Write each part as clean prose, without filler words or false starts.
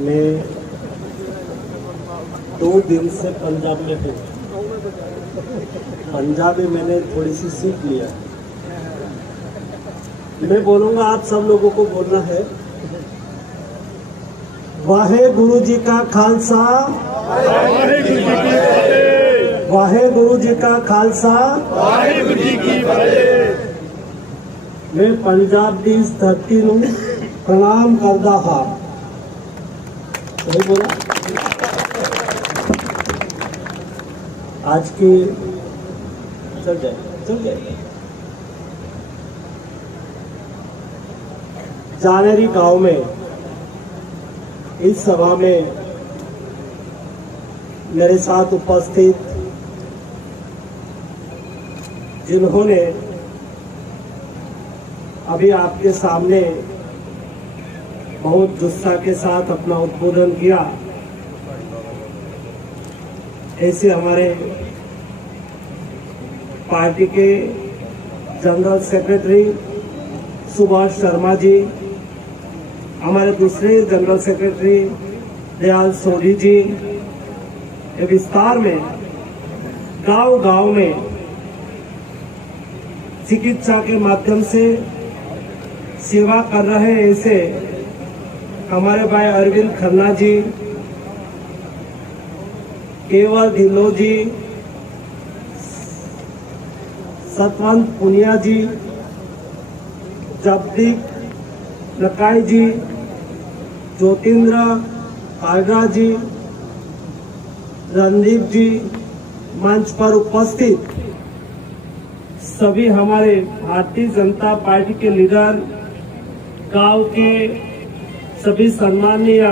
मैं 2 दिन से पंजाब में हूँ। पंजाबी मैंने थोड़ी सी सीख लिया। मैं बोलूँगा, आप सब लोगों को बोलना है। वाहे गुरु जी का खालसा, वाहे गुरु जी का खालसा, वाहे गुरु जी की फतेह। मैं पंजाब की इस धरती नूं प्रणाम करदा हाँ। सही बोला? आज की चल जाए जानेरी गांव में इस सभा में मेरे साथ उपस्थित जिन्होंने अभी आपके सामने बहुत गुस्सा के साथ अपना उद्बोधन किया, ऐसे हमारे पार्टी के जनरल सेक्रेटरी सुभाष शर्मा जी, हमारे दूसरे जनरल सेक्रेटरी दयाल सोढ़ी जी, विस्तार में गांव-गांव में चिकित्सा के माध्यम से सेवा कर रहे ऐसे हमारे भाई अरविंद खन्ना जी, केवल ढिल्लो जी, सतवंत पुनिया जी, जगदीप नकाई जी, ज्योतिंद्र आगरा जी, रणदीप जी, मंच पर उपस्थित सभी हमारे भारतीय जनता पार्टी के लीडर, गांव के सभी सम्माननीय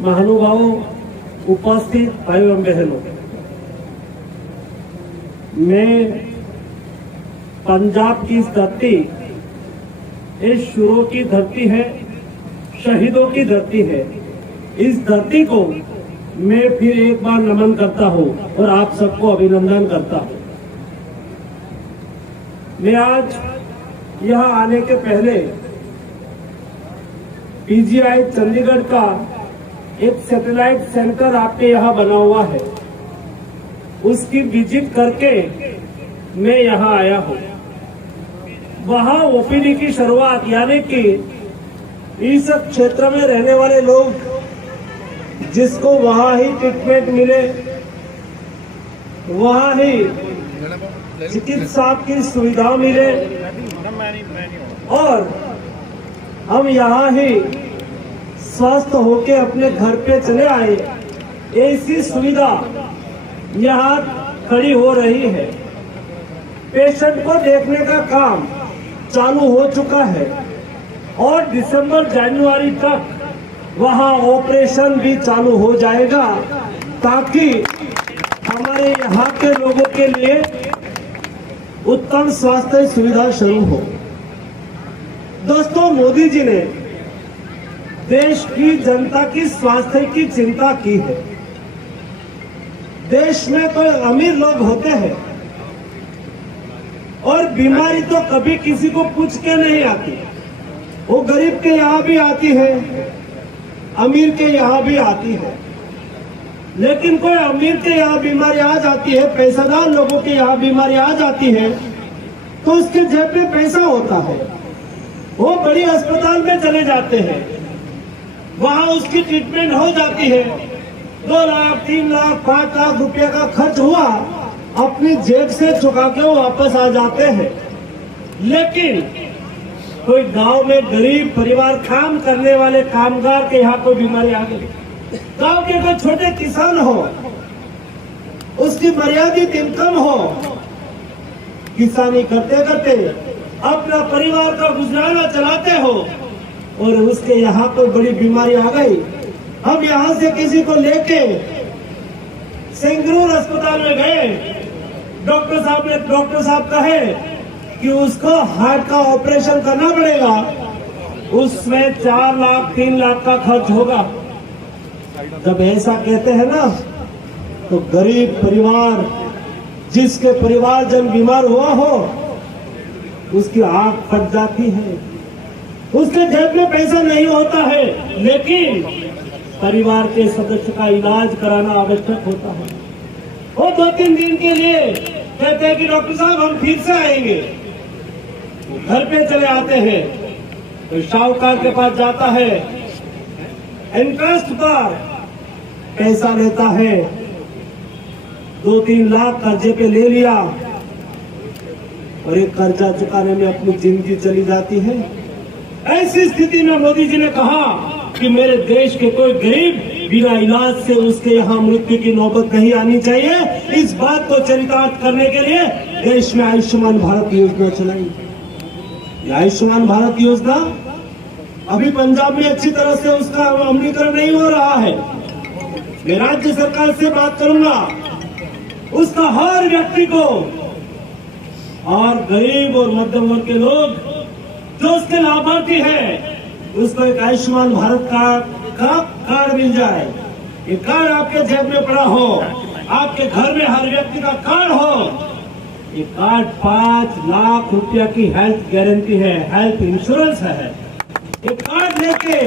महानुभावों, उपस्थित भाई एवं बहनों, मैं पंजाब की इस धरती इस शुरू की धरती है, शहीदों की धरती है। इस धरती को मैं फिर एक बार नमन करता हूं और आप सबको अभिनंदन करता हूं। मैं आज यहां आने के पहले पीजीआई चंडीगढ़ का एक सैटेलाइट सेंटर आपके यहां बना हुआ है, उसकी विजिट करके मैं यहां आया हूं। वहां ओपीडी की शुरुआत, यानी कि इस क्षेत्र में रहने वाले लोग जिसको वहां ही ट्रीटमेंट मिले, वहां ही चिकित्सा की सुविधा मिले और हम यहां ही स्वस्थ होके अपने घर पे चले आए, ऐसी सुविधा यहां खड़ी हो रही है। पेशेंट को देखने का काम चालू हो चुका है और दिसंबर जनवरी तक वहां ऑपरेशन भी चालू हो जाएगा, ताकि हमारे यहाँ के लोगों के लिए उत्तम स्वास्थ्य सुविधा शुरू हो। दोस्तों, मोदी जी ने देश की जनता की स्वास्थ्य की चिंता की है। देश में कोई अमीर लोग होते हैं और बीमारी तो कभी किसी को पूछ के नहीं आती, वो गरीब के यहाँ भी आती है, अमीर के यहाँ भी आती है। लेकिन कोई अमीर के यहाँ बीमारी आ जाती है, पैसादार लोगों के यहाँ बीमारी आ जाती है, तो उसके जेब में पैसा होता है, वो बड़ी अस्पताल में चले जाते हैं, वहां उसकी ट्रीटमेंट हो जाती है। 2 लाख 3 लाख 5 लाख रुपए का खर्च हुआ, अपनी जेब से चुका के वो वापस आ जाते हैं। लेकिन कोई गांव में गरीब परिवार, काम करने वाले कामगार के यहाँ कोई बीमारी आ गई, गांव के कोई छोटे किसान हो, उसकी मर्यादित इनकम हो, किसानी करते करते अपना परिवार का गुजारा चलाते हो और उसके यहाँ कोई बड़ी बीमारी आ गई, हम यहाँ से किसी को लेके सिंगरूर अस्पताल में गए, डॉक्टर साहब कहे कि उसको हार्ट का ऑपरेशन करना पड़ेगा, उसमें 4 लाख 3 लाख का खर्च होगा। जब ऐसा कहते हैं ना, तो गरीब परिवार, जिसके परिवारजन बीमार हुआ हो, उसकी आंख फट जाती है, उसके जेब में पैसा नहीं होता है, लेकिन परिवार के सदस्य का इलाज कराना आवश्यक होता है। वो 2-3 दिन के लिए कहते हैं कि डॉक्टर साहब हम फिर से आएंगे, घर पे चले आते हैं, तो शाहूकार के पास जाता है, इंटरेस्ट पर पैसा लेता है, 2-3 लाख कर्जे पे ले लिया और एक कर्जा चुकाने में अपनी जिंदगी चली जाती है। ऐसी स्थिति में मोदी जी ने कहा कि मेरे देश के कोई गरीब बिना इलाज से उसके यहाँ मृत्यु की नौबत नहीं आनी चाहिए। इस बात को चरितार्थ करने के लिए देश में आयुष्मान भारत योजना चलाई। ये आयुष्मान भारत योजना अभी पंजाब में अच्छी तरह से उसका अमलीकरण नहीं हो रहा है। मैं राज्य सरकार से बात करूंगा, उसका हर व्यक्ति को और गरीब और मध्यम वर्ग के लोग जो उसके लाभार्थी है उसको एक आयुष्मान भारत का कार्ड मिल जाए। ये कार्ड आपके जेब में पड़ा हो, आपके घर में हर व्यक्ति का कार्ड हो। ये कार्ड 5 लाख रुपया की हेल्थ गारंटी है, हेल्थ इंश्योरेंस है। ये कार्ड लेके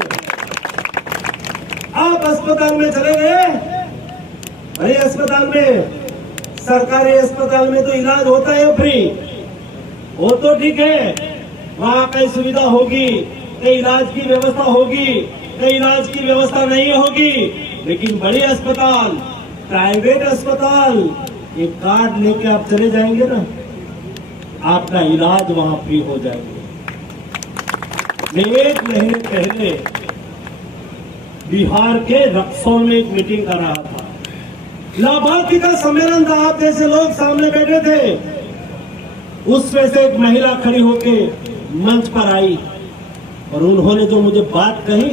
आप अस्पताल में चले गए, भाई अस्पताल में, सरकारी अस्पताल में तो इलाज होता है फ्री, वो तो ठीक है, वहाँ कई सुविधा होगी, कई इलाज की व्यवस्था होगी, कई इलाज की व्यवस्था नहीं होगी, लेकिन बड़े अस्पताल, प्राइवेट अस्पताल, ये कार्ड लेके आप चले जाएंगे ना, आपका इलाज वहाँ फ्री हो जाएगा। मैं 1 महीने पहले बिहार के रक्सौल में एक मीटिंग कर रहा था, लाभार्थी का सम्मेलन था, आप जैसे लोग सामने बैठे थे। उसमें से एक महिला खड़ी होके मंच पर आई और उन्होंने जो मुझे बात कही,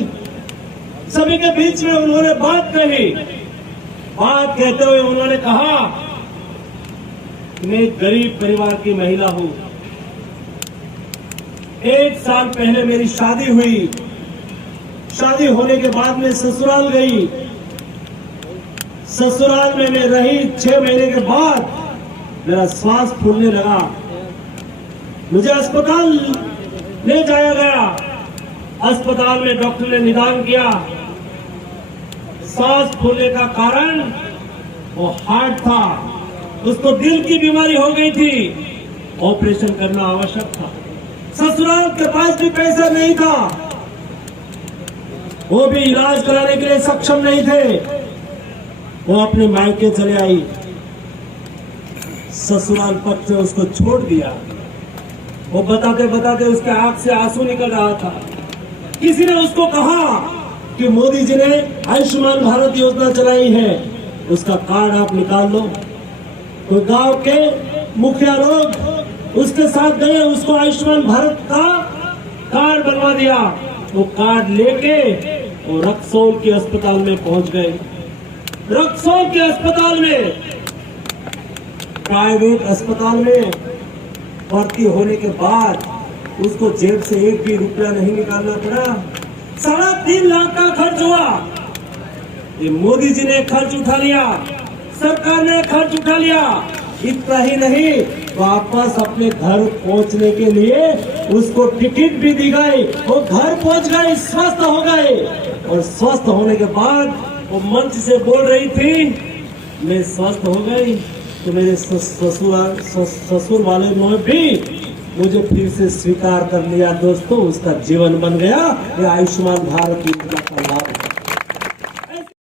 सभी के बीच में उन्होंने बात कही। बात कहते हुए उन्होंने कहा, मैं गरीब परिवार की महिला हूं, 1 साल पहले मेरी शादी हुई, शादी होने के बाद में ससुराल गई, ससुराल में मैं रही, 6 महीने के बाद मेरा श्वास फूलने लगा, मुझे अस्पताल ले जाया गया। अस्पताल में डॉक्टर ने निदान किया, सांस फूलने का कारण वो हार्ट था, उसको दिल की बीमारी हो गई थी, ऑपरेशन करना आवश्यक था। ससुराल के पास भी पैसा नहीं था, वो भी इलाज कराने के लिए सक्षम नहीं थे, वो अपने मायके चले आई, ससुराल पक्ष ने उसको छोड़ दिया। वो बताते बताते उसके आंख से आंसू निकल रहा था। किसी ने उसको कहा कि मोदी जी ने आयुष्मान भारत योजना चलाई है, उसका कार्ड आप निकाल लो। कोई गांव के मुखिया लोग उसके साथ गए, उसको आयुष्मान भारत का कार्ड बनवा दिया। वो कार्ड लेके वो रक्सौल के अस्पताल में पहुंच गए। रक्सौल के अस्पताल में, प्राइवेट अस्पताल में भर्ती होने के बाद उसको जेब से 1 भी रुपया नहीं निकालना पड़ा। 3.5 लाख का खर्च हुआ। ये मोदी जी ने खर्च उठा लिया, सरकार ने खर्च उठा लिया। इतना ही नहीं, वापस अपने घर पहुंचने के लिए उसको टिकट भी दी गई, वो घर पहुंच गए, स्वस्थ हो गए। और स्वस्थ होने के बाद वो मंच से बोल रही थी, मैं स्वस्थ हो गई तो मेरे ससुर वाले ने भी मुझे फिर से स्वीकार कर लिया। दोस्तों, उसका जीवन बन गया। ये आयुष्मान भारत योजना का लाभ।